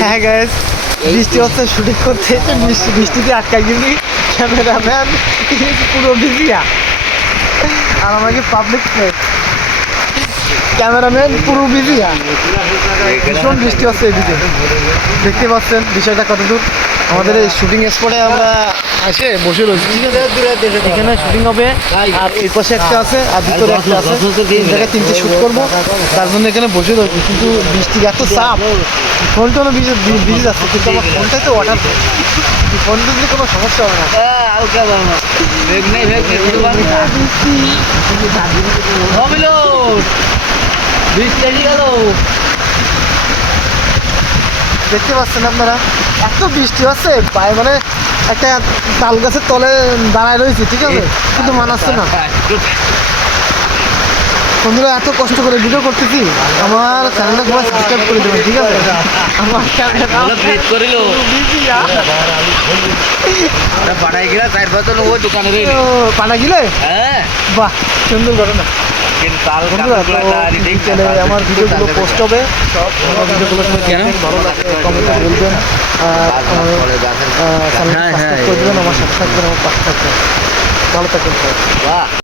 হ্যাঁ গাইস বৃষ্টি হচ্ছে শুটিং করতে বৃষ্টি বৃষ্টিতে আটকাই গেছি ক্যামেরাম্যান পুরো বিজিয়া আর আমাকে পাবলিক ক্যামেরাম্যান পুরো বিজিয়া ভীষণ বৃষ্টি হচ্ছে এদিকে। দেখতে পাচ্ছেন বিষয়টা কতদূর। আমাদের এই শুটিং স্পটে আমরা এসে বসে রয়েছি। এখানে শুটিং হবে, আর এই পাশে একটা আছে, আর ভিতরে একটা আছে। তিন জায়গায় তিনটে শুট করব। তার জন্য এখানে বসে রয়েছি, কিন্তু বৃষ্টির এত চাপ। ফোন টোনও ভিজে ভিজে যাচ্ছে, কিন্তু আমার ফোনটাই তো ওয়াটার ফোন দিলে কোনো সমস্যা হবে না। বৃষ্টি গেল। দেখতে পাচ্ছেন আপনারা? এত বৃষ্টি হচ্ছে, পায়ে মানে একটা তাল গাছের তলে দাঁড়ায় রয়েছে ঠিক আছে? কিন্তু মানাচ্ছে না। বন্ধুরা এত কষ্ট করে ভিডিও করতেছি আমার চ্যানেলটা সবাই সাবস্ক্রাইব করে দেবেন ঠিক আছে? আমার পাঠাই গেলা, হ্যাঁ, বাহ সুন্দর ঘটনা। আমার ভিডিওগুলো পোস্ট হবে। ভিডিওগুলো ভালো লাগে কমেন্টে বলবেন। আর আমার চ্যানেল হ্যাঁ, সাবস্ক্রাইব করে দেবেন আমার সাথে থাকবেন আমার পাশে থাকবেন। ভালো থাকবেন বাহ।